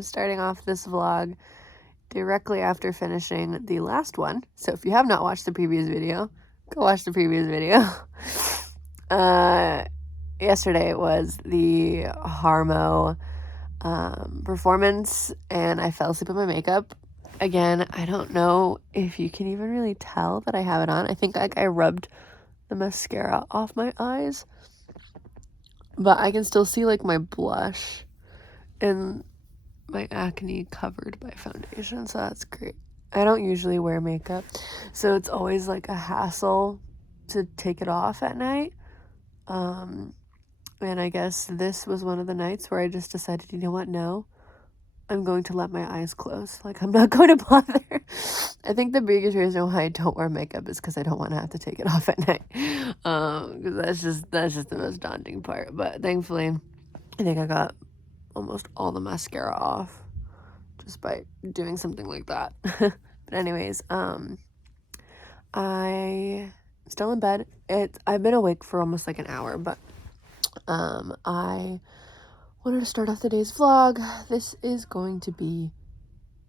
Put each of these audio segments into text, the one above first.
I'm starting off this vlog directly after finishing the last one. So if you have not watched the previous video, go watch the previous video. Yesterday was the Harmo performance, and I fell asleep with my makeup. Again, I don't know if you can even really tell that I have it on. I think I rubbed the mascara off my eyes, but I can still see my blush and my acne covered by foundation, so that's great. I don't usually wear makeup, so it's always a hassle to take it off at night. And I guess this was one of the nights where I just decided, you know what, no, I'm going to let my eyes close. I'm not going to bother. I think the biggest reason why I don't wear makeup is because I don't want to have to take it off at night. Because that's just the most daunting part. But thankfully, I think I got almost all the mascara off just by doing something like that. But anyways, I'm still in bed. I've been awake for almost an hour, but I wanted to start off the day's vlog. This is going to be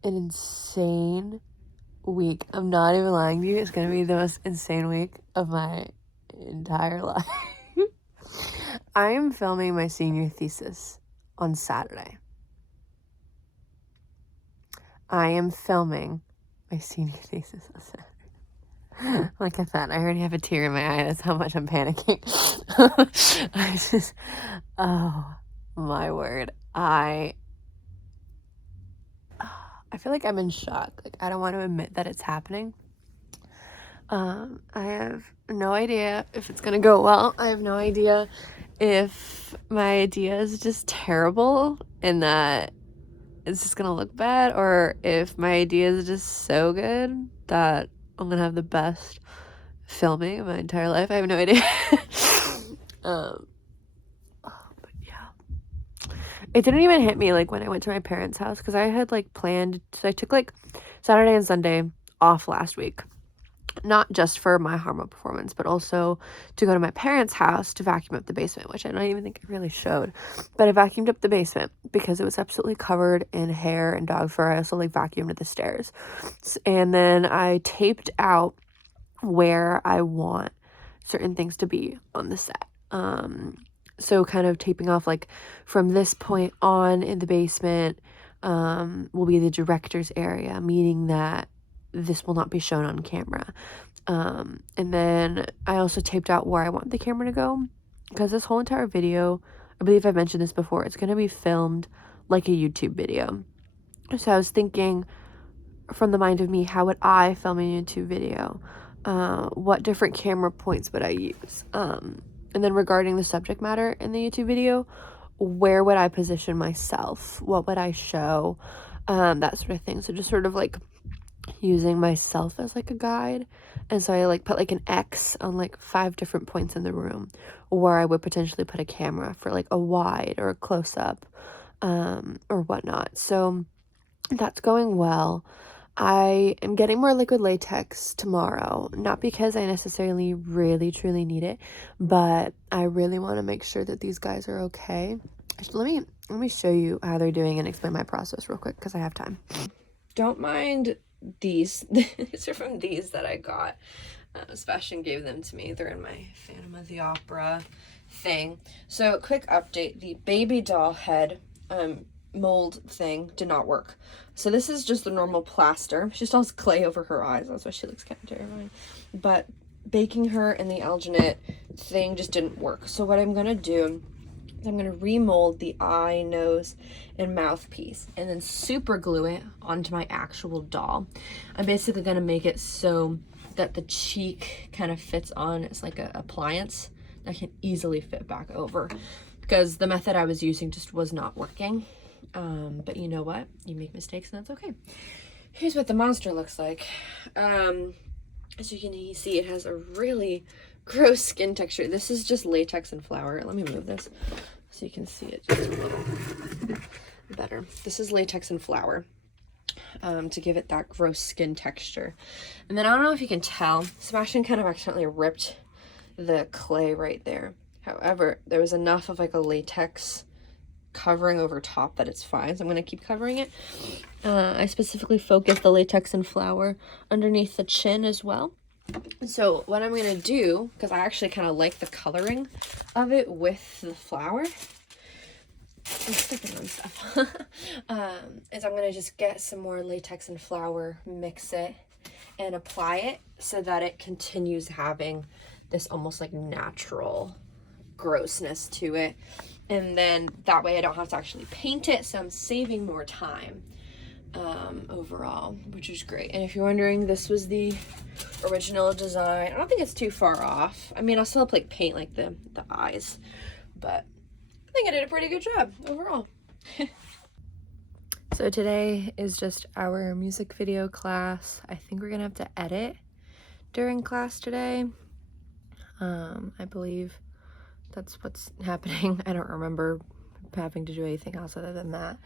an insane week. I'm not even lying to you. It's going to be the most insane week of my entire life. I am filming my senior thesis on Saturday. I am filming my senior thesis on Saturday. Like I thought, I already have a tear in my eye. That's how much I'm panicking. Oh my word. I feel like I'm in shock. I don't want to admit that it's happening. I have no idea if it's gonna go well. I have no idea if my idea is just terrible and that it's just gonna look bad, or if my idea is just so good that I'm gonna have the best filming of my entire life. I have no idea. But yeah, it didn't even hit me when I went to my parents' house, because I had planned. So I took Saturday and Sunday off last week, not just for my Harmo performance, but also to go to my parents' house to vacuum up the basement, which I don't even think I really showed. But I vacuumed up the basement because it was absolutely covered in hair and dog fur. I also vacuumed the stairs. And then I taped out where I want certain things to be on the set. So kind of taping off from this point on in the basement will be the director's area, meaning that this will not be shown on camera. And then I also taped out where I want the camera to go, because this whole entire video, I believe I mentioned this before, it's going to be filmed like a YouTube video. So I was thinking, from the mind of me, how would I film a YouTube video? What different camera points would I use? And then regarding the subject matter in the YouTube video, where would I position myself? What would I show? That sort of thing. So just sort of using myself as a guide. And so I put an X on 5 different points in the room where I would potentially put a camera for a wide or a close-up or whatnot. So that's going well. I am getting more liquid latex tomorrow, not because I necessarily really truly need it, but I really want to make sure that these guys are okay. Let me show you how they're doing and explain my process real quick, because I have time. Don't mind these. These are from these that I got. Sebastian gave them to me. They're in my Phantom of the Opera thing. So quick update: the baby doll head mold thing did not work. So this is just the normal plaster. She still has clay over her eyes. That's why she looks kind of terrifying. But baking her in the alginate thing just didn't work. So what I'm gonna do is I'm gonna remold the eye, nose, and mouth piece, and then super glue it onto my actual doll. I'm basically gonna make it so that the cheek kind of fits on. It's like a appliance that can easily fit back over, because the method I was using just was not working. But you know what? You make mistakes and that's okay. Here's what the monster looks like. As you can see, it has a really gross skin texture. This is just latex and flour. Let me move this so you can see it just a little better. This is latex and flour to give it that gross skin texture. And then I don't know if you can tell, Sebastian kind of accidentally ripped the clay right there. However, there was enough of a latex covering over top that it's fine, so I'm going to keep covering it. I specifically focused the latex and flower underneath the chin as well. So what I'm going to do, because I actually kind of like the coloring of it with the flower, I'm stepping on stuff, is I'm going to just get some more latex and flower, mix it, and apply it so that it continues having this almost like natural grossness to it. And then that way I don't have to actually paint it, so I'm saving more time overall, which is great. And if you're wondering, this was the original design. I don't think it's too far off. I mean, I'll still have to like paint like the eyes, but I think I did a pretty good job overall. So today is just our music video class. I think we're gonna have to edit during class today. I believe that's what's happening. I don't remember having to do anything else other than that.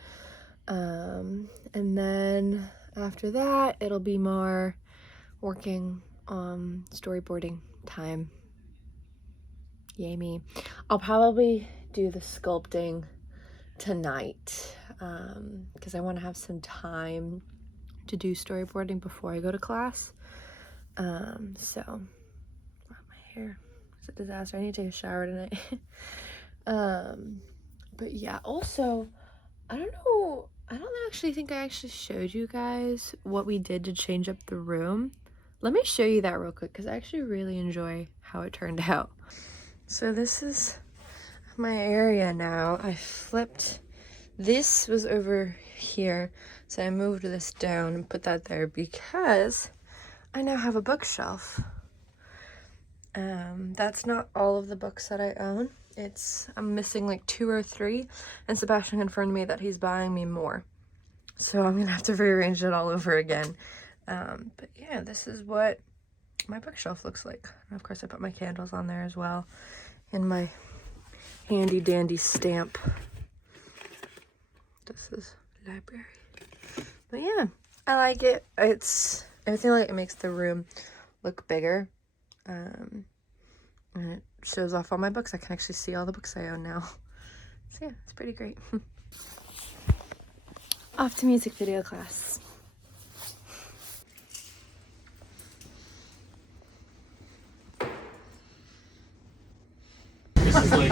And then after that, it'll be more working on storyboarding time. Yay me. I'll probably do the sculpting tonight because I want to have some time to do storyboarding before I go to class. So wow, my hair is a disaster. I need to take a shower tonight. But yeah, also I don't actually think I actually showed you guys what we did to change up the room. Let me show you that real quick because I actually really enjoy how it turned out. So this is my area now. I flipped, this was over here, so I moved this down and put that there because I now have a bookshelf. That's not all of the books that I own. I'm missing like 2 or 3, and Sebastian confirmed to me that he's buying me more. So I'm gonna have to rearrange it all over again. But yeah, this is what my bookshelf looks like. And of course I put my candles on there as well, and my handy dandy stamp. This is library. But yeah, I like it. I feel like it makes the room look bigger. And it shows off all my books. I can actually see all the books I own now. So yeah, it's pretty great. Off to music video class. This is like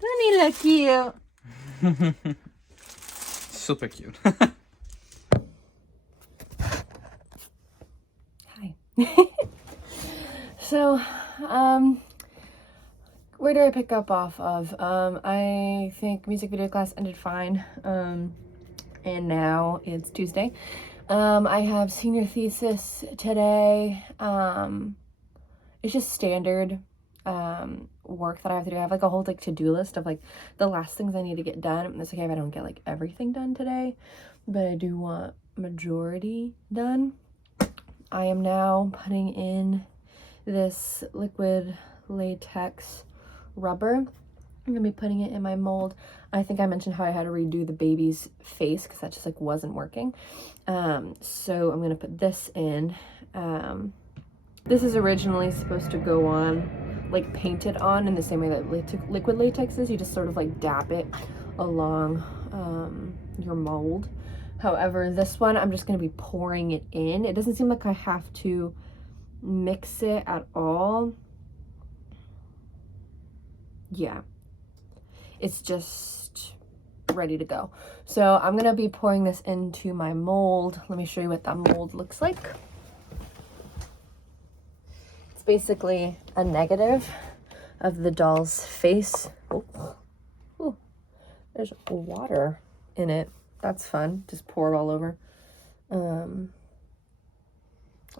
Doesn't he look cute? super cute. Hi. So, where do I pick up off of? I think music video class ended fine. And now it's Tuesday. I have senior thesis today. It's just standard work that I have to do. I have like a whole like to-do list of like the last things I need to get done. And it's okay if I don't get like everything done today, but I do want majority done. I am now putting in this liquid latex rubber. I'm gonna be putting it in my mold. I think I mentioned how I had to redo the baby's face because that just like wasn't working. So I'm gonna put this in. This is originally supposed to go on, like painted on in the same way that liquid latex is. You just sort of like dab it along your mold. However, this one, I'm just going to be pouring it in. It doesn't seem like I have to mix it at all. Yeah, it's just ready to go. So I'm going to be pouring this into my mold. Let me show you what that mold looks like. It's basically a negative of the doll's face. Oh, there's water in it. That's fun. Just pour it all over. Let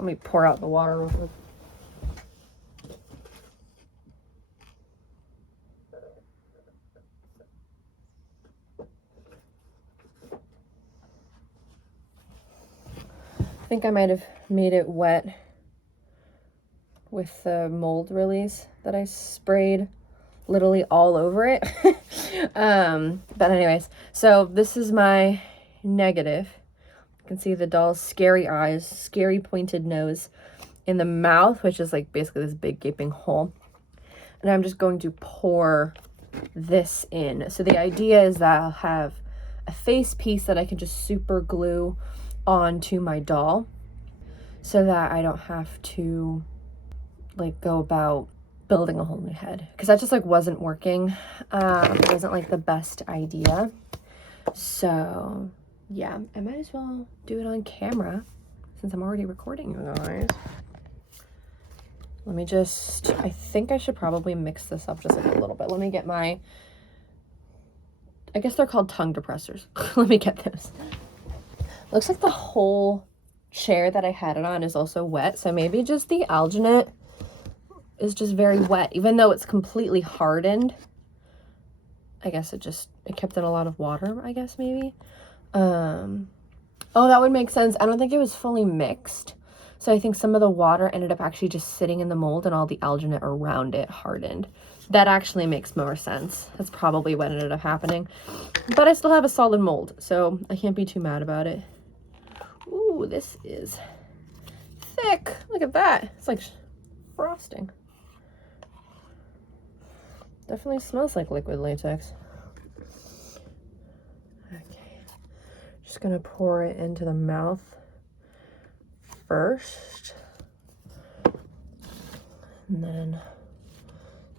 me pour out the water real quick. I think I might have made it wet with the mold release that I sprayed literally all over it. But anyways, so this is my negative. You can see the doll's scary eyes, scary pointed nose in the mouth, which is like basically this big gaping hole. And I'm just going to pour this in. So the idea is that I'll have a face piece that I can just super glue onto my doll so that I don't have to like go about building a whole new head, because that just like wasn't working. It wasn't like the best idea. So yeah, I might as well do it on camera since I'm already recording you guys. Let me just, I think I should probably mix this up just like a little bit. Let me get my, I guess they're called tongue depressors. Let me get this. Looks like the whole chair that I had it on is also wet. So maybe just the alginate is just very wet, even though it's completely hardened. I guess it kept in a lot of water, I guess maybe. Oh, that would make sense. I don't think it was fully mixed. So I think some of the water ended up actually just sitting in the mold and all the alginate around it hardened. That actually makes more sense. That's probably what ended up happening. But I still have a solid mold, so I can't be too mad about it. Ooh, this is thick. Look at that. It's like frosting. Definitely smells like liquid latex. Okay. Just gonna pour it into the mouth first, and then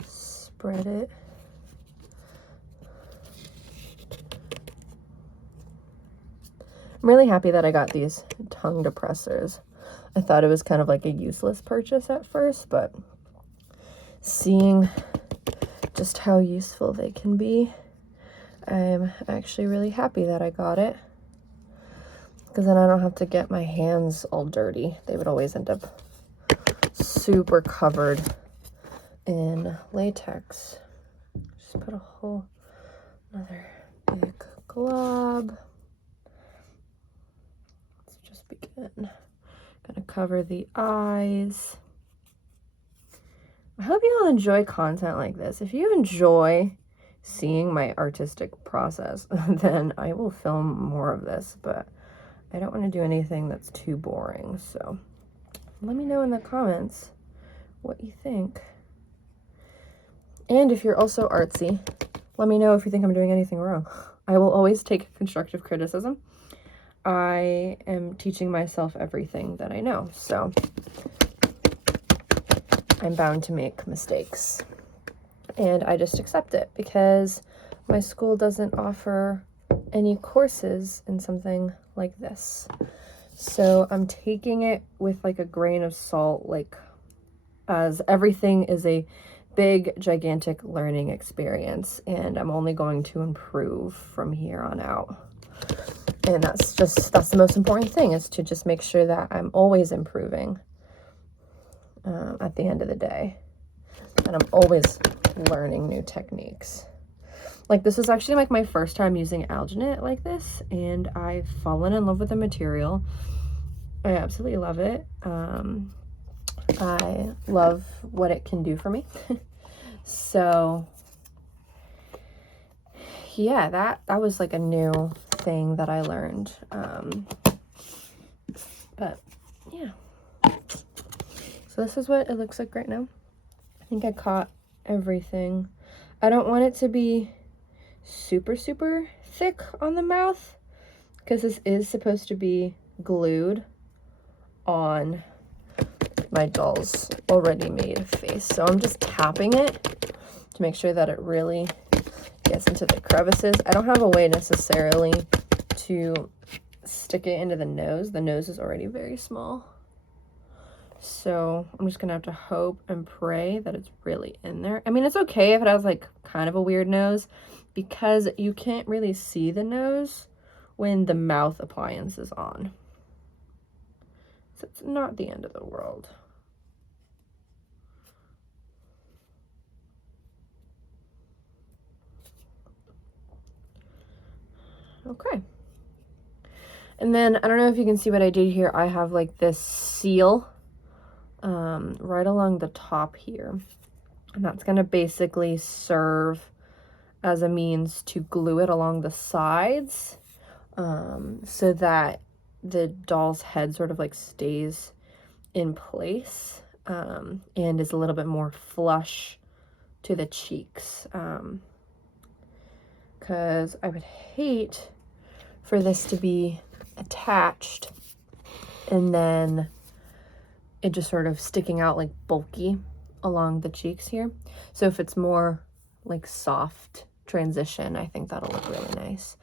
spread it. I'm really happy that I got these tongue depressors. I thought it was kind of like a useless purchase at first, but seeing just how useful they can be, I'm actually really happy that I got it, because then I don't have to get my hands all dirty. They would always end up super covered in latex. Just put a whole another big glob. Let's just begin. Gonna cover the eyes. I hope you all enjoy content like this. If you enjoy seeing my artistic process, then I will film more of this, but I don't want to do anything that's too boring. So let me know in the comments what you think. And if you're also artsy, let me know if you think I'm doing anything wrong. I will always take constructive criticism. I am teaching myself everything that I know, so I'm bound to make mistakes. And I just accept it because my school doesn't offer any courses in something like this. So I'm taking it with like a grain of salt, like, as everything is a big, gigantic learning experience, and I'm only going to improve from here on out. And that's the most important thing, is to just make sure that I'm always improving at the end of the day. And I'm always learning new techniques. Like, this is actually like my first time using alginate like this, and I've fallen in love with the material. I absolutely love it. I love what it can do for me. So yeah, that was like a new thing that I learned. But yeah. So this is what it looks like right now. I think I caught everything. I don't want it to be super, super thick on the mouth, because this is supposed to be glued on my doll's already made face. So I'm just tapping it to make sure that it really gets into the crevices. I don't have a way necessarily to stick it into the nose. The nose is already very small. So I'm just gonna have to hope and pray that it's really in there. I mean, it's okay if it has like kind of a weird nose, because you can't really see the nose when the mouth appliance is on. So it's not the end of the world. Okay. And then, I don't know if you can see what I did here. I have like this seal right along the top here. And that's going to basically serve as a means to glue it along the sides, so that the doll's head sort of like stays in place, and is a little bit more flush to the cheeks, because I would hate for this to be attached and then it just sort of sticking out like bulky along the cheeks here. So if it's more like soft transition, I think that'll look really nice.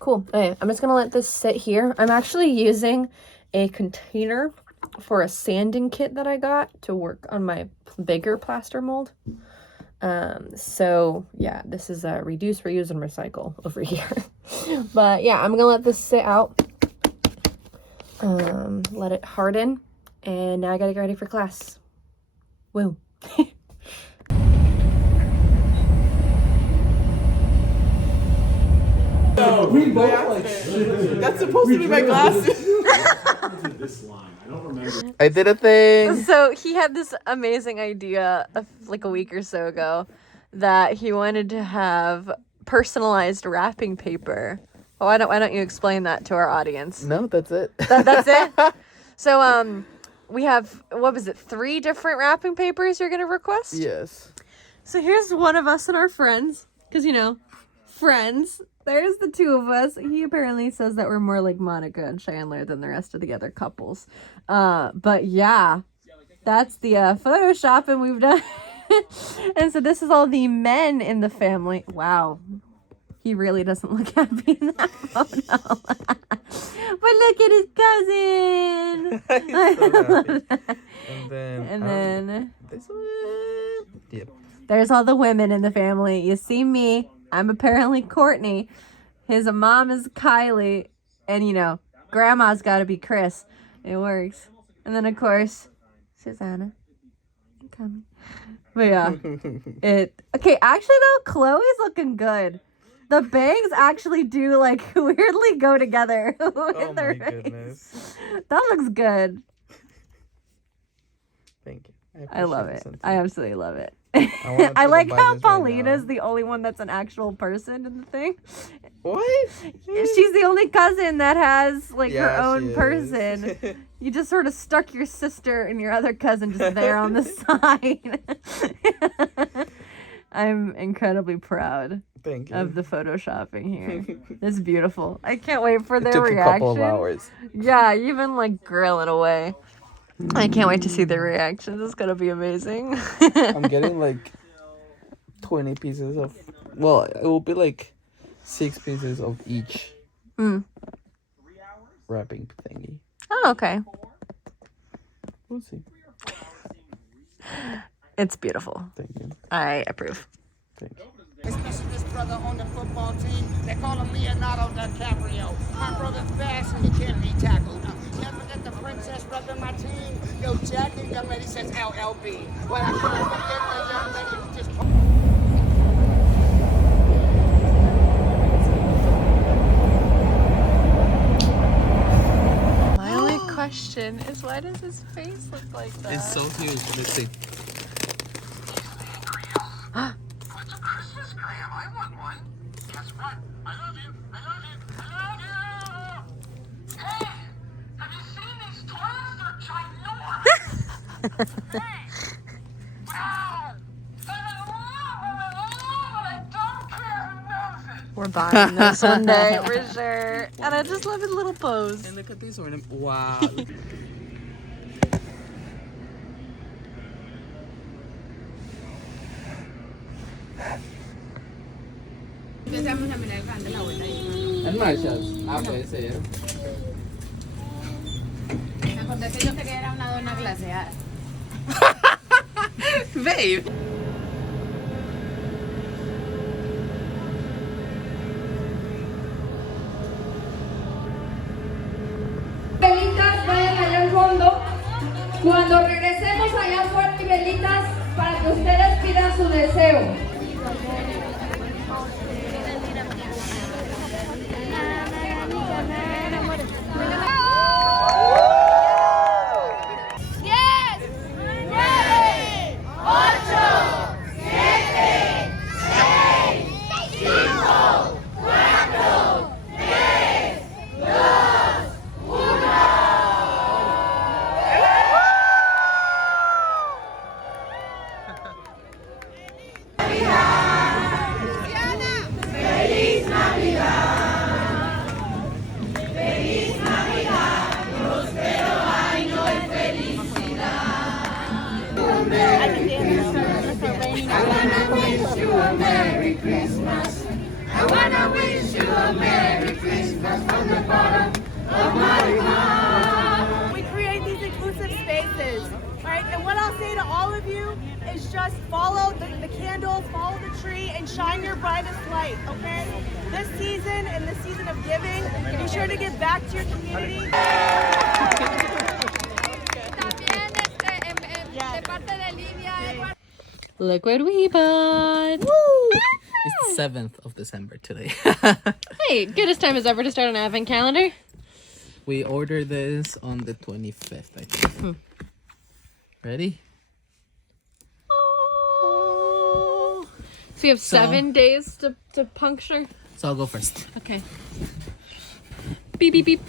Cool. Okay, I'm just gonna let this sit here. I'm actually using a container for a sanding kit that I got to work on my bigger plaster mold. So yeah, this is a reduce, reuse, and recycle over here. But yeah, I'm gonna let this sit out, let it harden, and now I gotta get ready for class. Woo. No, we both like that's supposed to be my glasses. This line, I don't remember. I did a thing. So he had this amazing idea like a week or so ago that he wanted to have personalized wrapping paper. Well, why don't you explain that to our audience? No, that's it. That's it? So we have, what was it, 3 different wrapping papers you're gonna request? Yes. So here's one of us and our friends, because you know, friends. There's the 2 of us. He apparently says that we're more like Monica and Chandler than the rest of the other couples. But yeah, that's the Photoshopping we've done. And so this is all the men in the family. Wow. He really doesn't look happy in that photo. But look at his cousin. And then And then this one. Yep. there's all the women in the family. You see me. I'm apparently Courtney. His mom is Kylie. And, you know, grandma's got to be Chris. It works. And then, of course, Susanna. I'm coming. But, yeah. Okay, actually, though, Chloe's looking good. The bangs actually do, like, weirdly go together. Oh, my goodness. That looks good. Thank you. I love it. Something. I absolutely love it. I I like buy how this right Paulina's now. the only one that's an actual person in the thing. What? She's the only cousin that has like her Yeah, own she is. person. You just sort of stuck your sister and your other cousin just there on the side. I'm incredibly proud Thank you. of the photoshopping here. It's beautiful. I can't wait for It their took reaction. a couple of hours. Yeah, even like grilling away. I can't wait to see their reactions. It's gonna be amazing. I'm getting like 20 pieces of, well, it will be like 6 pieces of each wrapping thingy. Oh, okay. We'll see. It's beautiful. Thank you. I approve. Thank you. Especially this brother on the football team. They call him Leonardo DiCaprio. My brother's fast and he can't be tackled. Never forget the princess brother on my team. Yo, Jack and young lady says LLB. But I can't forget the young lady who just... My only question is, why does his face look like that? It's so huge. Let's see. What's a Christmas clam? I want one. Guess what? I love you. I love you. I love you. Hey, have you seen these toilets? They're ginormous. Hey. Wow. I don't care who knows it. We're buying this one day for sure. And I just love his little pose. And look at this one. Wow. En Marshalls. Ah, puede ser. Me acordé que yo quería era una dona glaseada. Babe. Velitas vayan allá al fondo. Cuando regresemos allá afuera hay velitas para que ustedes pidan su deseo. ¡10! ¡9! ¡8! follow the candle, follow the tree, and shine your brightest light, okay? This season and the season of giving, be sure to give back to your community. Look what we bought. It's 7th of December today. Hey, goodest time as ever to start an advent calendar. We ordered this on the 25th, I think. Ready? Oh. So we have 7 days to puncture. So I'll go first. Okay. Beep, beep, beep.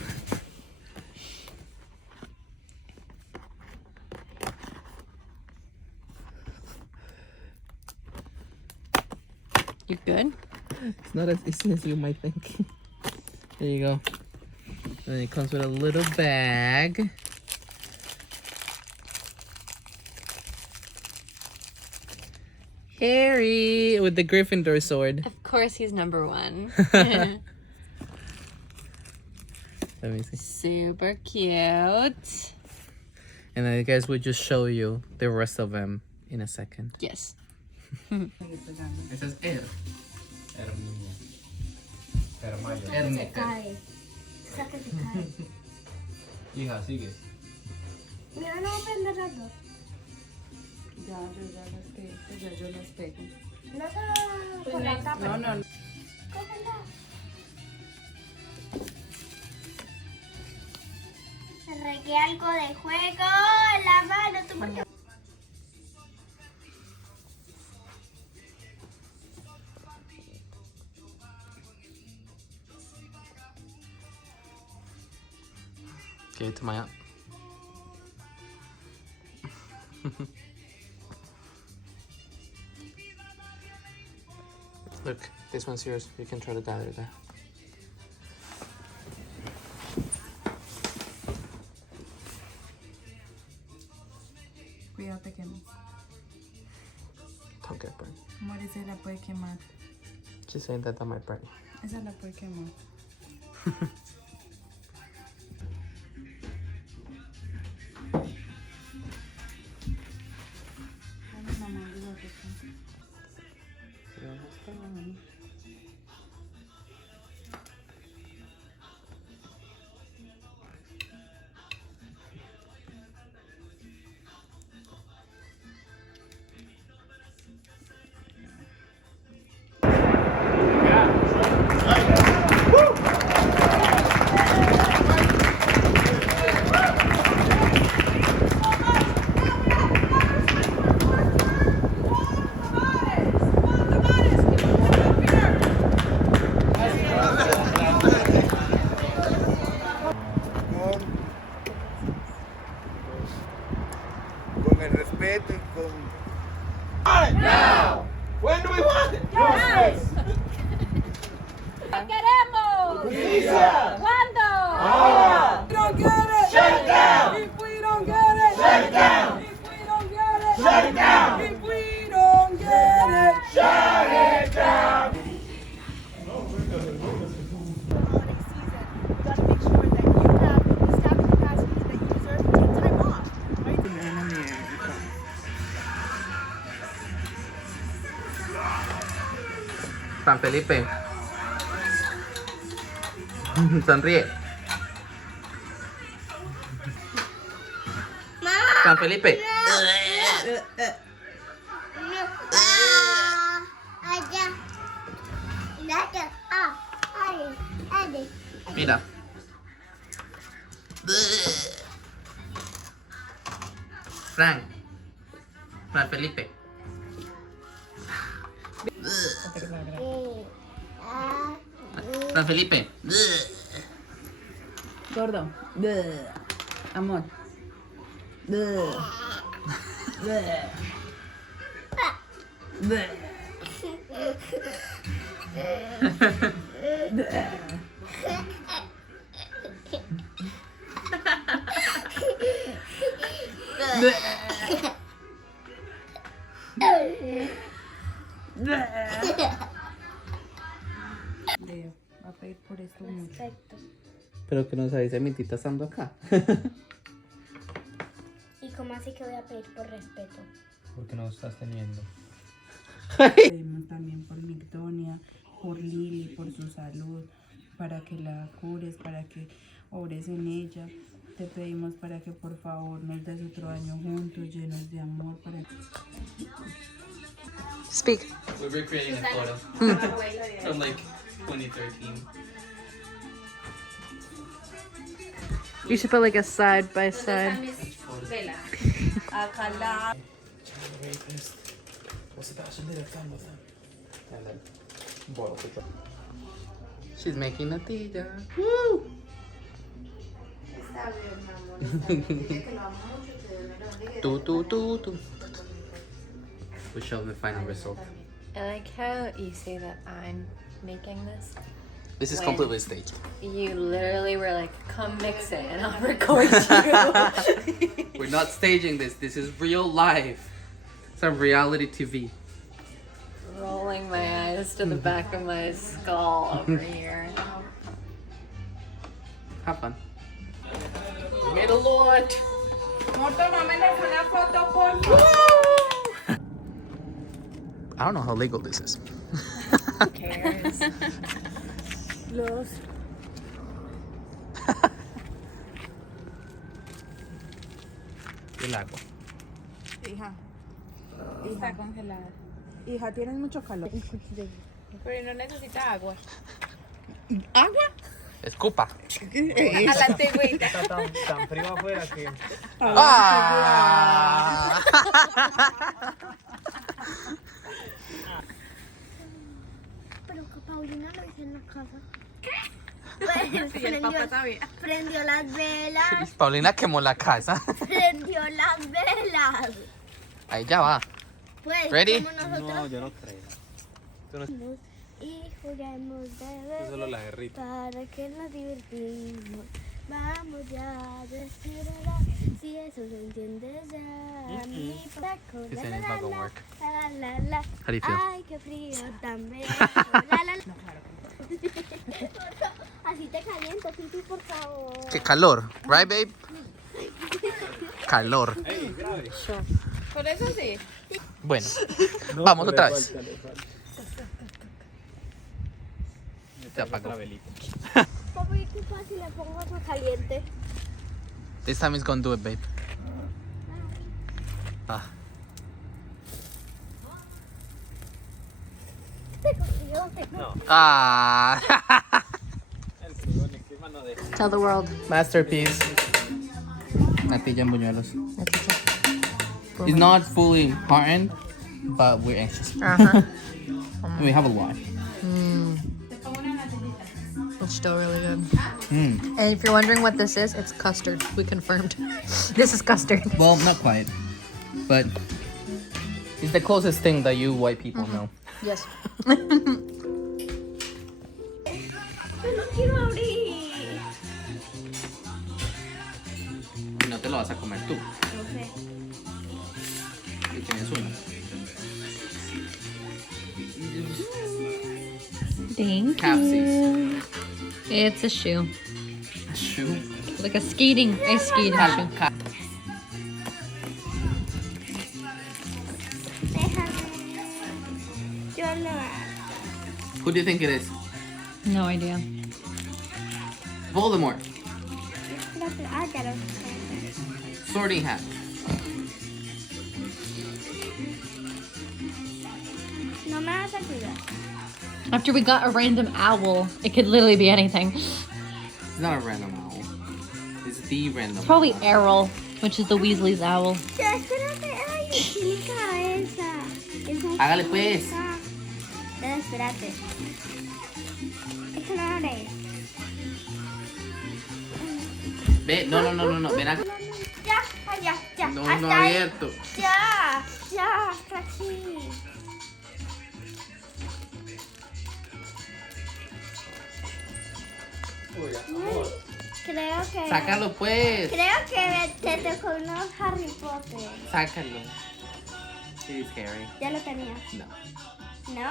You good? It's not as easy as you might think. There you go. And it comes with a little bag. Harry with the Gryffindor sword. Of course he's number 1. Let me see. Super cute. And I guess we'll just show you the rest of them in a second. Yes. It says air. Herminia. Hermayo. Herminia. Saca se cae. Hija, sigue. Mira, no prende las dos. Ya yo las pego. No se con la tapa. No. Cógela. Se regué algo de juego en la mano. ¿Tú por qué? Give it to my aunt. Look, this one's yours. You can try to gather that. Cuídate que no. Don't get burned. Mauricio la puede quemar. She's saying that might burn. Esa la puede quemar. Con el respeto y con... Now! When do we want it? Justice! ¡Queremos! Justicia! ¿Cuándo? Ahora! We don't get it! Shut it down! If we don't get it! Shut it down! If we don't get it! Shut it down! If we don't get it! Shut it down! Holiday season, we gotta make sure that you have the staffing capacity that you deserve to take time off, right? San Felipe. Sonríe. San Felipe. Allá. Ay. Mira. Frank. San Felipe. San Felipe. Gordo. Amor. Va a pedir por esto mucho. Perfecto. Pero que nos avise mi tita estando acá. ¿Y cómo así que voy a pedir por respeto? Porque no estás teniendo. Pedimos también por Migdonia, por Lili, por su salud, para que la cures, para que ores en ella. Te pedimos para que por favor nos des otro año juntos, llenos de amor, para que... Speak. We're recreating a photo from like 2013. You should put like a side by side. Well, Sebastian did a film with him. And then boiled it. She's making natilla. Woo! Tu. We show the final result. I like how you say that I'm making this. This is When- completely staged. You literally were like, come mix it and I'll record you. We're not staging this. This is real life. Some reality TV. Rolling my eyes to the back of my skull over here. Have fun. We made a lot. I don't know how legal this is. Who cares? El agua. Hija, está congelada. Hija, tienes mucho calor. Pero no necesita agua. Escupa. A la antigüita. Está tan frío afuera que. Ah. Pero que Paulina lo hizo en la casa. ¿Qué? Prendió las velas. Paulina quemó la casa. Prendió las velas. Ahí ya va. Pues, Ready? como nosotros No, yo no creo. y juguemos de Yo solo la derrito. para que nos divertimos. Vamos ya a decir hola, si eso se entiende ya. Mi paco, This la thing la is la not gonna la, work. la la la. How do you feel? Ay, qué frío tan bello. La la la. Así te caliento, Titi, por favor. Qué calor, right, babe? Calor. Por eso sí. Bueno, vamos otra vez. Se apagó. Papi, ¿qué pasa si le pongo agua caliente? This time it's gonna do it, babe. Ah. Ah. Tell the world. Masterpiece. Natilla en buñuelos. It's not fully hardened, but we're anxious. Uh-huh. We have a lot. It's still really good. Mm. And if you're wondering what this is, it's custard. We confirmed. This is custard. Well, not quite, but it's the closest thing that you white people know. Yes. Yo no quiero abrir. Y no te lo vas a comer tú. No sé. Y tienes uno. Thank Capsies. It's a shoe. Shoe. Like a skating shoe. Déjame. Yo no. Who do you think it is? No idea. Voldemort. Espérate, ah, ya lo sé. Sorting Hat. No me vas a cuidar. After we got a random owl, it could literally be anything. It's not a random owl. It's the random. Probably Errol, which is the Weasley's owl. Ya, espérate. Ay, tiene cabeza. Esa Hágale pues. chica. Espérate. Esto no abre. Ve, no. Ven acá. Ya, allá, ya. No, hasta no ahí. abierto. Ya, hasta aquí. Creo que... Sácalo pues. Creo que te tocó unos Harry Potter. Sácalo. It's scary. Ya lo tenía. No. ¿No?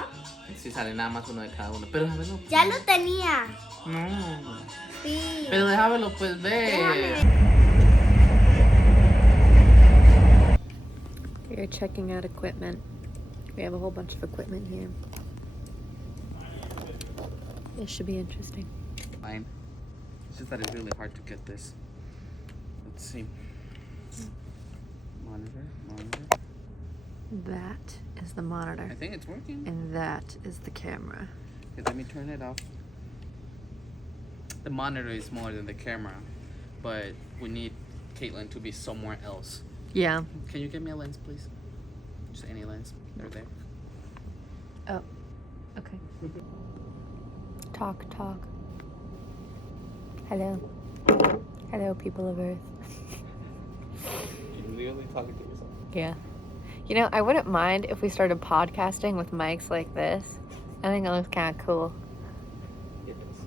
Si sale nada más uno de cada uno. Pero déjamelo. Ya lo tenía. No. Sí. Pero déjamelo pues ver. Déjame. You're checking out equipment. We have a whole bunch of equipment here. This should be interesting. Fine. It's just that it's really hard to get this. Let's see. Monitor. That is the monitor. I think it's working. And that is the camera. Okay, let me turn it off. The monitor is smaller than the camera, but we need Katelyn to be somewhere else. Yeah. Can you get me a lens, please? Just any lens. They're there. Oh. Okay. Talk. Hello. Hello, people of Earth. You're really talking to yourself. Yeah. You know, I wouldn't mind if we started podcasting with mics like this. I think it looks kind of cool.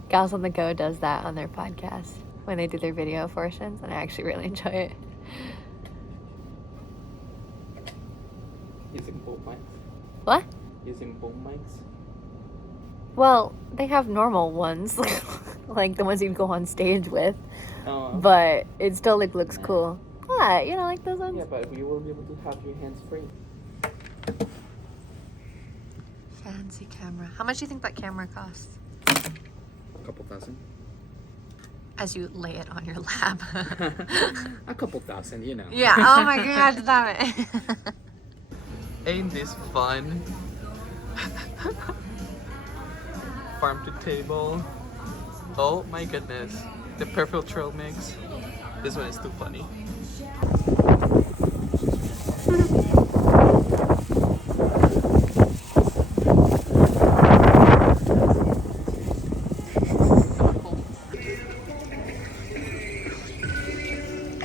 Gals on the Go does that on their podcast when they do their video portions, and I actually really enjoy it. Using both mics? What? Using both mics? Well, they have normal ones, like the ones you go on stage with, Oh. but it still like looks cool. What? You know, like those ones? Yeah, but you won't be able to have your hands free. Fancy camera. How much do you think that camera costs? A couple thousand. As you lay it on your lap. A couple thousand, you know. Yeah, oh my gosh, stop it. Ain't this fun? Farm to table. Oh my goodness. The purple trail mix. This one is too funny.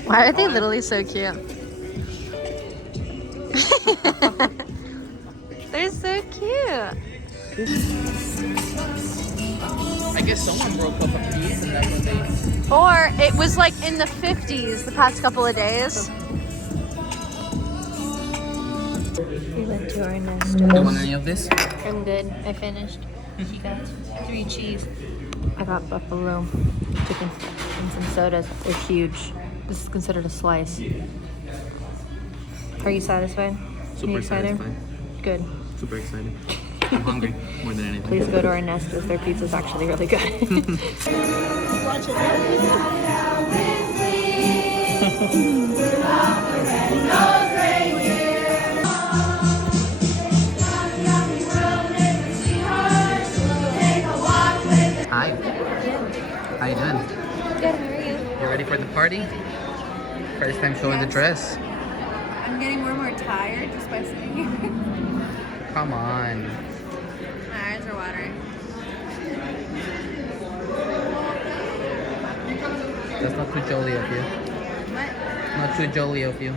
Why are they literally so cute? They're so cute. I guess someone broke up a piece and that's what they... Or it was like in the 50s the past couple of days. We went to our nest. Do you want any of this? I'm good. I finished. She got 3 cheese. I got buffalo chicken and some sodas. They're huge. This is considered a slice. Are you satisfied? Are you excited? Good. Super excited. I'm hungry more than anything. Please go to our nest because their pizza is actually really good. Hi. How you doing? Good, how are you? You ready for the party? First time showing the dress. I'm getting more and more tired just by sitting here. Come on. My eyes are watering. That's not too jolly of you. What? Not too jolly of you.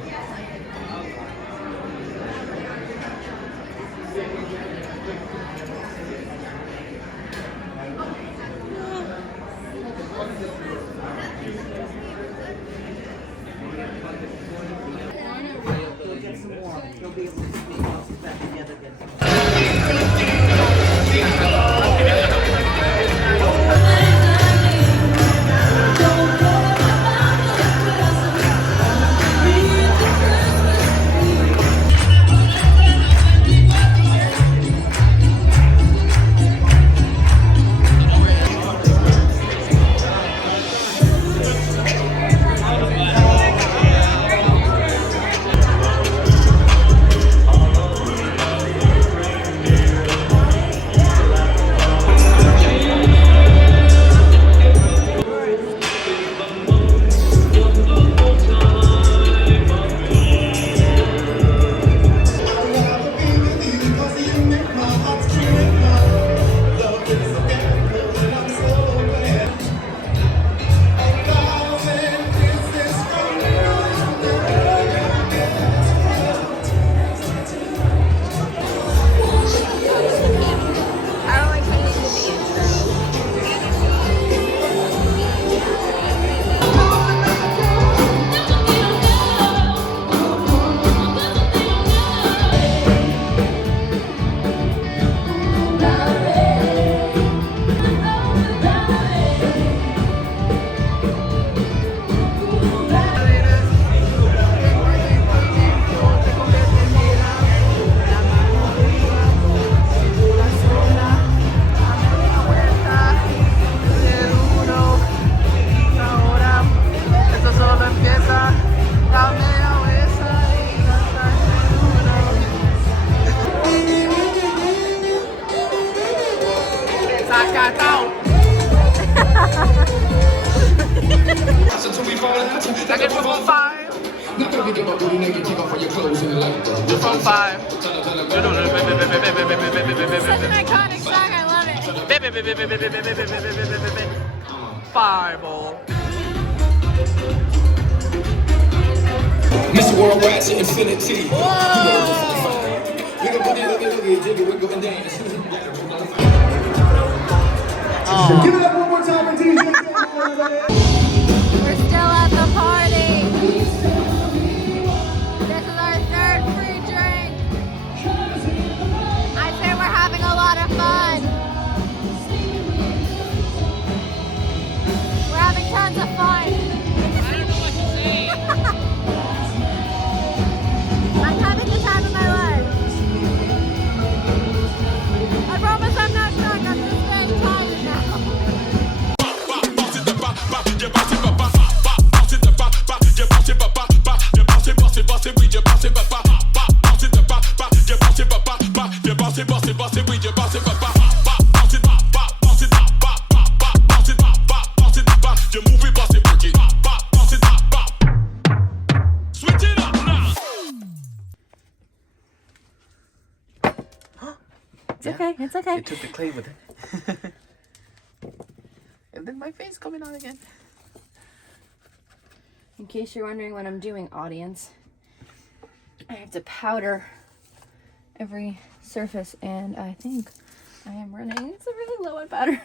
5. From 5. Such an iconic song, I love it. Fireball. Mr. Worldwide to infinity. Give it up one more time for DJ. We're still at the party. This is our third free drink. I'd say we're having a lot of fun. We're having tons of fun. I don't know what to say. I'm having the time of my life. I promise I'm not drunk. I'm just very tired now. It's okay. It's okay. It took the clay with it. And then my face coming out again. In case you're wondering what I'm doing, audience, I have to powder every surface, and I think I am running. It's really low on powder.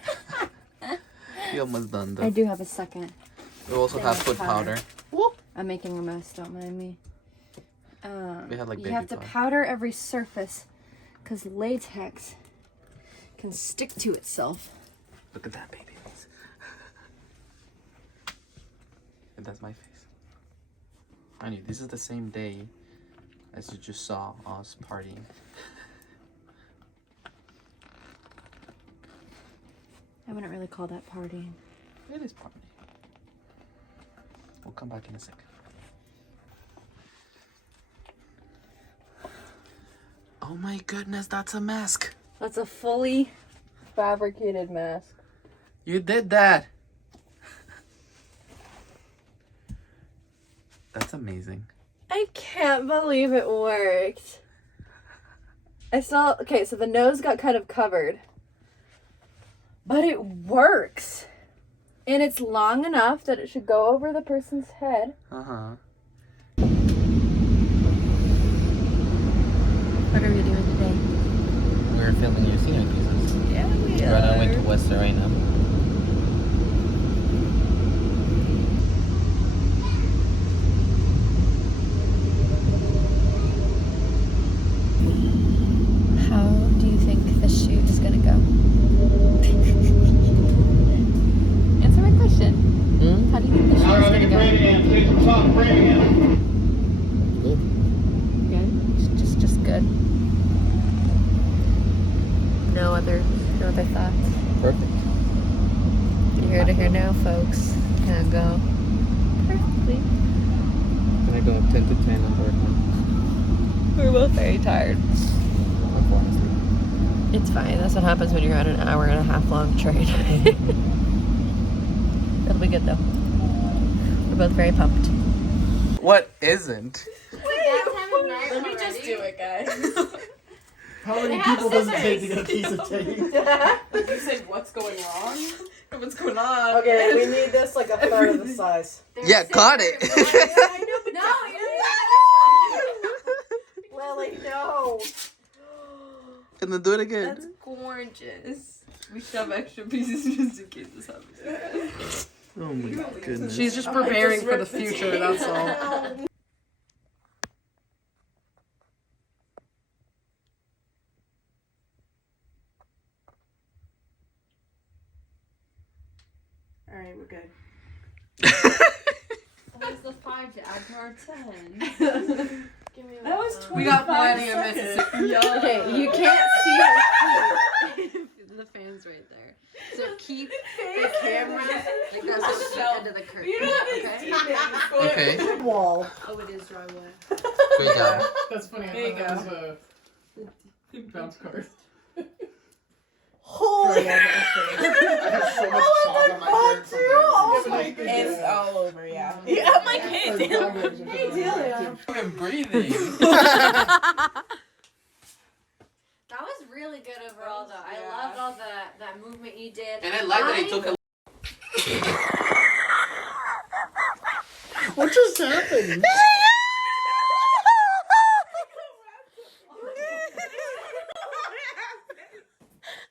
We almost done though. I do have a second. We also have foot powder. I'm making a mess. Don't mind me. We have like you baby have to powder every surface because latex can stick to itself. Look at that baby. And that's my face. I knew this is the same day as you just saw us partying. I wouldn't really call that partying. It is partying. We'll come back in a second. Oh my goodness, that's a mask. That's a fully fabricated mask. You did that. That's amazing. I can't believe it worked. I saw, okay, so the nose got kind of covered. But it works. And it's long enough that it should go over the person's head. Uh-huh. What are we doing today? We're filming your senior pieces. Yeah, we Right now, I went to Western right now. How do you think the shoot is gonna go? Answer my question. How do you think the shoot is gonna go? Good. Just good. No other thoughts. Perfect. You're here to hear now, folks. Gonna go perfectly. Can I go 10 to 10 on board now? We're both very tired. I'm falling asleep. It's fine. That's what happens when you're on an hour and a half long train. It'll be good though. We're both very pumped. What isn't? Let me just do it, guys. How many people does it take to get a piece of tape? You said what's going wrong? What's going on? Okay, we need this like a third of the size. Yeah, got it. Lily, no. And then do it again. That's gorgeous. We should have extra pieces just in case this happens. Oh my goodness. She's just preparing for the future, that's all. Alright, we're good. Where's the 5 to add to our 10? That was 25 We got plenty of Mississippi. Okay, you can't see her feet. The fan's right there. So keep the camera like that's at the end of the curtain. You know Okay. Wall. Oh, it is driveway. Great job. That's funny. There you That was a bounce card. Holy. I have so much chalk on my shirt from Oh the- my goodness. It's all over, yeah. Yeah, I'm like, hey, damn. Hey, Delia. I'm breathing. That was really good overall, though. I loved all that movement you did. And I like that he took a. What just happened?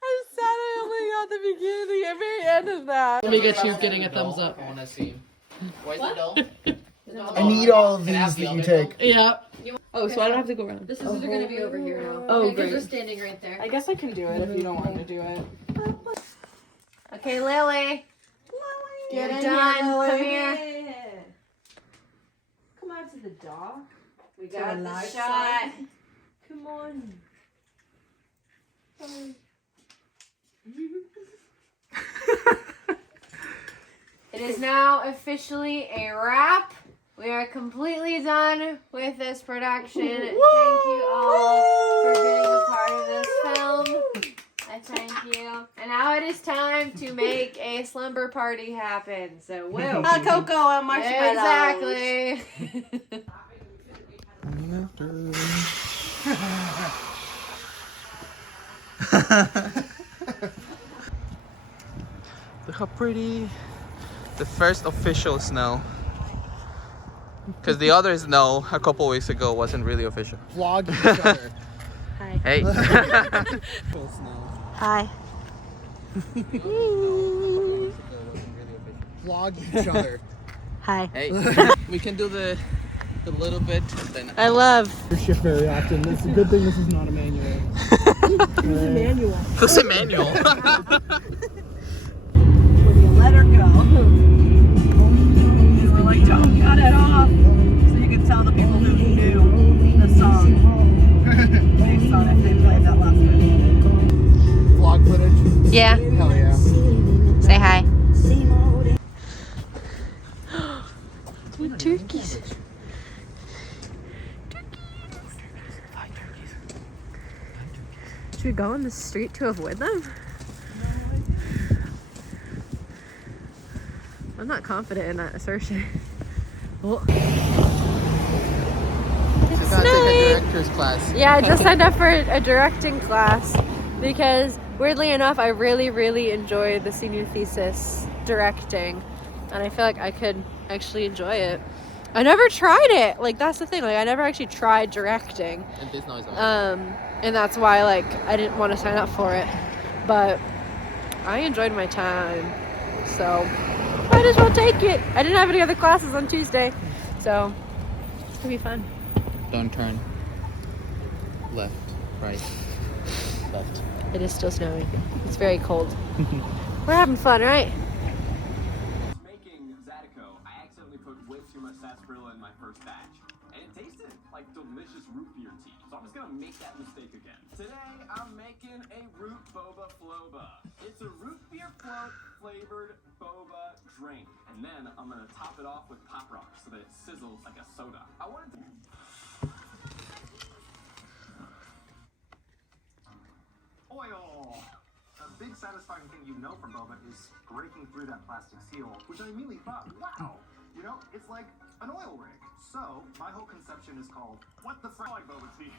I'm sad I only got the beginning and very end of that. Let me get you getting a thumbs up. I want to see. Why is it dull? I need all of these that you take. Yeah. Oh, so I don't have to go around. The scissors are gonna be over here now. Oh, because great. they're standing right there. I guess I can do it if you don't want me to do it. Okay, Lily. Get You're in done. here, Lily. Come here. Come out to the dock. We got the shot. Come on. It is now officially a wrap. We are completely done with this production. Thank you all for being a part of this film. I thank you. And now it is time to make a slumber party happen. So, woo. Cocoa and marshmallows. Exactly. Look how pretty. The first official snow. Because the other snow a couple weeks ago wasn't really official. Vlog each other. Hey. Hi. Vlog each other. Hi. Hey. We can do the little bit. Then I love. Your shift very often. It's a good thing this is not a manual. Who's Emmanuel? Let her go. We were like, don't cut it off. So you could tell the people who knew the song based on if they played that last bit. Vlog footage. Yeah. Hell yeah. Say hi. Turkeys. Should we go on the street to avoid them? I'm not confident in that assertion. Oh. She's gonna take a director's class. Yeah, I just signed up for a directing class because weirdly enough, I really enjoyed the senior thesis directing, and I feel like I could actually enjoy it. I never tried it. Like, that's the thing. Like, I never actually tried directing. And this noise. And that's why, like, I didn't want to sign up for it. But I enjoyed my time, so might as well take it. I didn't have any other classes on Tuesday, so it's gonna be fun. Don't turn. Left, right, left. It is still snowing. It's very cold. We're having fun, right? Making Zydeco, I accidentally put way too much sarsaparilla in my first batch, and it tasted like delicious root beer tea. So I'm just gonna make that mistake again. Today I'm making a root boba floba. It's a root beer float flavored boba drink, and then I'm gonna top it off with Pop Rocks so that it sizzles like a soda. I wanted to. Oil. A big satisfying thing you know from boba is breaking through that plastic seal, which I immediately thought, wow, you know, it's like an oil rig. So my whole conception is called what the frick boba tea.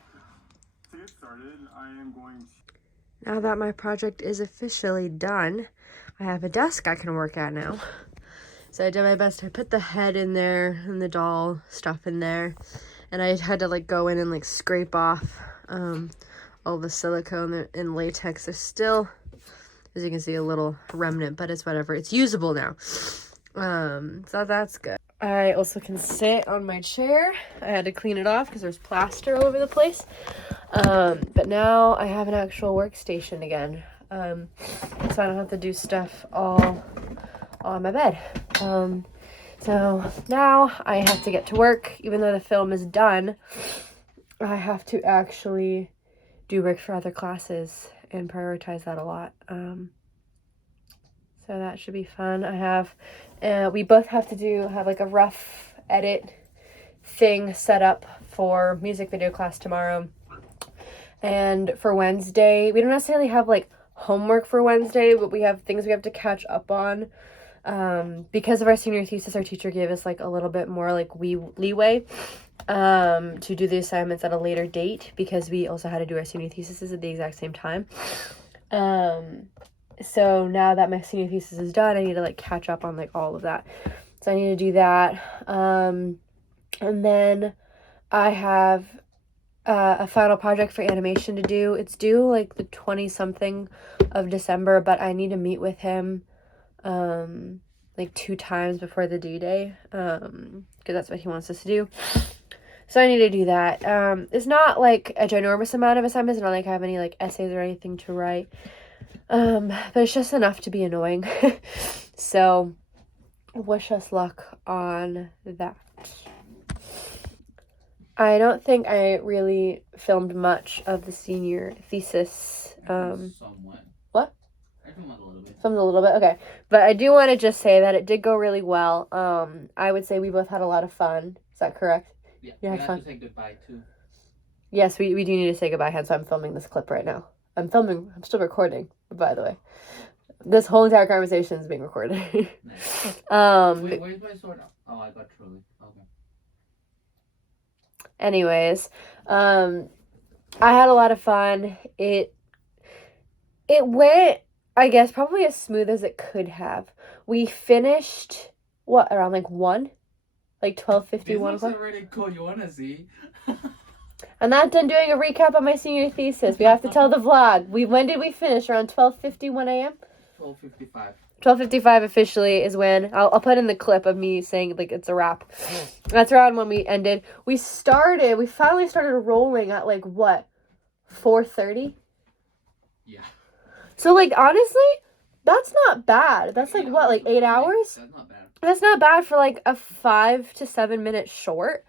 To get started, I am going to. Now that my project is officially done, I have a desk I can work at now. So I did my best. I put the head in there and the doll stuff in there, and I had to like go in and like scrape off all the silicone and latex. There's still, as you can see, a little remnant, but it's whatever. It's usable now. So that's good. I also can sit on my chair. I had to clean it off because there's plaster all over the place. But now I have an actual workstation again. So I don't have to do stuff all on my bed. So now I have to get to work. Even though the film is done, I have to actually do work for other classes and prioritize that a lot. So that should be fun. I have, we both have to have like a rough edit thing set up for music video class tomorrow. And for Wednesday, we don't necessarily have like homework for Wednesday, but we have things we have to catch up on. Because of our senior thesis, our teacher gave us like a little bit more like leeway to do the assignments at a later date, because we also had to do our senior theses at the exact same time. So now that my senior thesis is done, I need to like catch up on like all of that. So I need to do that. And then I have a final project for animation to do. It's due like the 20-something of December, but I need to meet with him like 2 times before the due day, because that's what he wants us to do. So I need to do that. It's not like a ginormous amount of assignments. It's not like I have any like essays or anything to write. But it's just enough to be annoying. So wish us luck on that. I don't think I really filmed much of the senior thesis. Somewhat. What? I filmed a little bit. Filmed a little bit, okay. But I do want to just say that it did go really well. I would say we both had a lot of fun. Is that correct? Yeah, you we had have fun. to say goodbye too. Yes, we do need to say goodbye, hence I'm filming this clip right now. I'm still recording, by the way. This whole entire conversation is being recorded. Nice. Wait, where's my sword? Oh, I got Truly. Okay. Anyways, I had a lot of fun. It went, I guess, probably as smooth as it could have. We finished, around like 1? Like 12:50, 1 o'clock? Already cool. You wanna see? I'm not done doing a recap on my senior thesis. We have to tell the vlog. When did we finish? Around 12:50, 1 a.m.? 12:55. 12:55 officially is when I'll put in the clip of me saying like it's a wrap. That's around when we ended. We finally started rolling at like what? 4:30? Yeah. So like honestly, that's not bad. That's like what, like 8 hours? That's not bad. That's not bad for like a 5 to 7 minute short.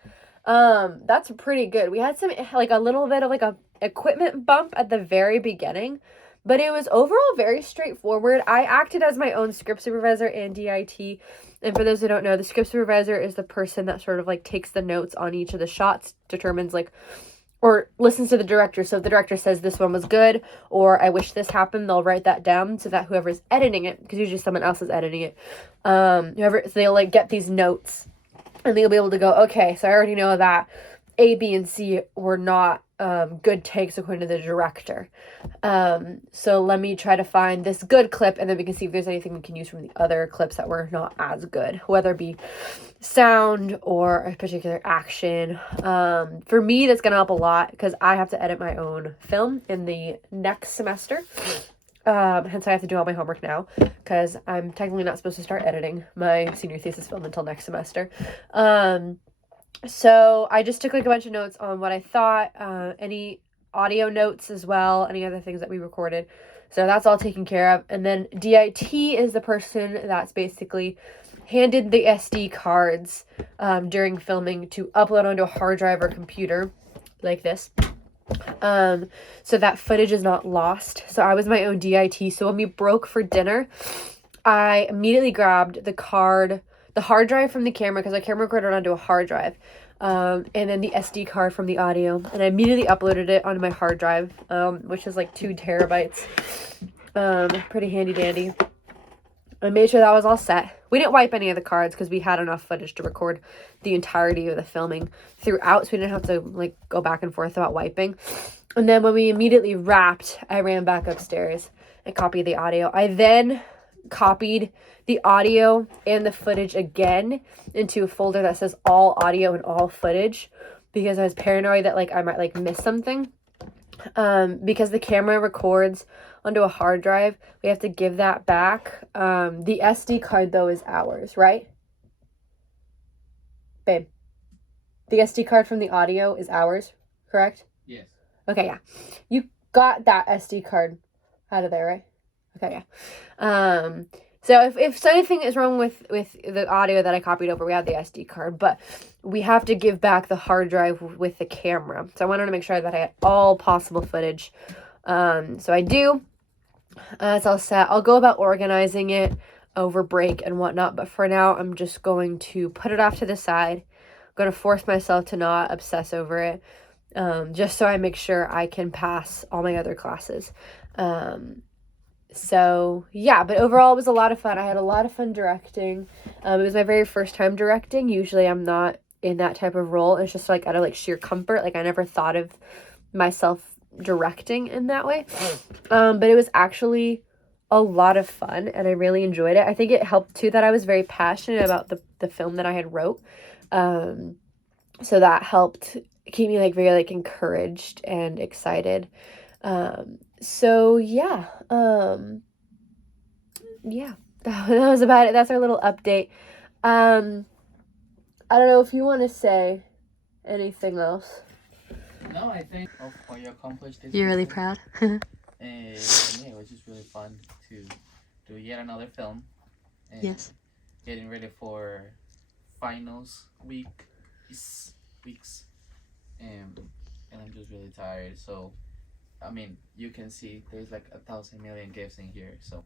That's pretty good. We had like a little bit of like a equipment bump at the very beginning, but it was overall very straightforward. I acted as my own script supervisor and DIT. And for those who don't know, the script supervisor is the person that sort of like takes the notes on each of the shots, determines like, or listens to the director. So if the director says this one was good, or I wish this happened, they'll write that down so that whoever's editing it, because usually someone else is editing it, so they'll like get these notes and they'll be able to go, okay, so I already know that A, B, and C were not good takes according to the director. So let me try to find this good clip, and then we can see if there's anything we can use from the other clips that were not as good, whether it be sound or a particular action. For me, that's going to help a lot because I have to edit my own film in the next semester. Hence I have to do all my homework now because I'm technically not supposed to start editing my senior thesis film until next semester. So I just took like a bunch of notes on what I thought, any audio notes as well, any other things that we recorded. So that's all taken care of. And then DIT is the person that's basically handed the SD cards during filming to upload onto a hard drive or computer like this. So that footage is not lost. So I was my own DIT. So when we broke for dinner, I immediately grabbed the hard drive from the camera, because our camera recorded onto a hard drive, and then the SD card from the audio, and I immediately uploaded it onto my hard drive, which is like 2 terabytes. Pretty handy dandy. I made sure that was all set. We didn't wipe any of the cards because we had enough footage to record the entirety of the filming throughout, so we didn't have to like go back and forth about wiping. And then when we immediately wrapped, I ran back upstairs and copied the audio. I then copied the audio and the footage again into a folder that says all audio and all footage, because I was paranoid that like I might like miss something. Because the camera records onto a hard drive, we have to give that back. The SD card though is ours, right? Babe, the SD card from the audio is ours, correct? Yes. Okay, yeah. You got that SD card out of there, right? Okay, yeah. So if anything is wrong with the audio that I copied over, we have the SD card, but we have to give back the hard drive with the camera. So I wanted to make sure that I had all possible footage. So I do. It's all set. I'll go about organizing it over break and whatnot, but for now, I'm just going to put it off to the side. I'm going to force myself to not obsess over it, just so I make sure I can pass all my other classes. So yeah, but overall it was a lot of fun. I had a lot of fun directing. It was my very first time directing. Usually I'm not in that type of role. It's just like out of like sheer comfort. Like I never thought of myself directing in that way. But it was actually a lot of fun and I really enjoyed it. I think it helped too that I was very passionate about the film that I had wrote. So that helped keep me like very like encouraged and excited. So yeah, yeah, that was about it. That's our little update. I don't know if you want to say anything else. No, I think of what you accomplished this You're really weekend. proud. And yeah, it was just really fun to do yet another film. And Yes. getting ready for finals weeks. And I'm just really tired. So, I mean, you can see there's like 1,000 million gifts in here. So,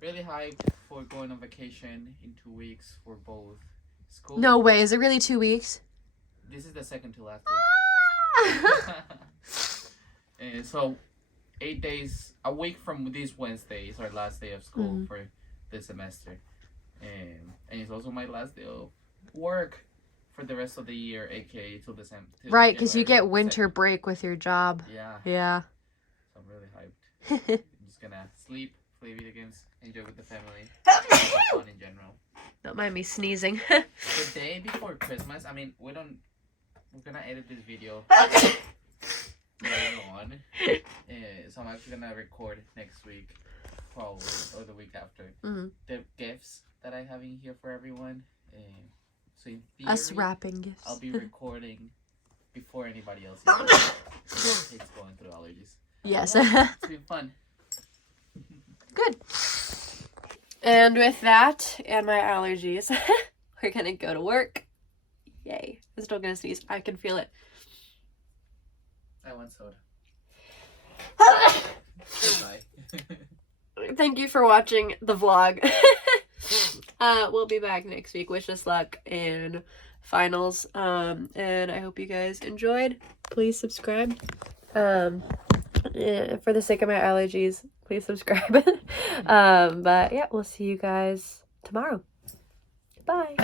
really hyped for going on vacation in 2 weeks for both school. No way. Is it really 2 weeks? This is the second to last week. And so 8 days, a week from this Wednesday is our last day of school for this semester. And it's also my last day of work for the rest of the year, aka till December. Right, because you get winter 2nd. break with your job. Yeah. Yeah. So I'm really hyped. I'm just gonna sleep, play video games, enjoy with the family. Have fun in general. Don't mind me sneezing. The day before Christmas, I mean, we're gonna edit this video later on. So I'm actually gonna record next week, probably, or the week after, the gifts that I have in here for everyone. So in theory, Us wrapping gifts. I'll be recording before anybody else. It's going through allergies. Yes. It's been fun. Good. And with that and my allergies, we're gonna go to work. Yay. I'm still gonna sneeze. I can feel it. I want soda. Goodbye. Thank you for watching the vlog. We'll be back next week. Wish us luck in finals. And I hope you guys enjoyed. Please subscribe. For the sake of my allergies, please subscribe. But yeah, we'll see you guys tomorrow. Bye.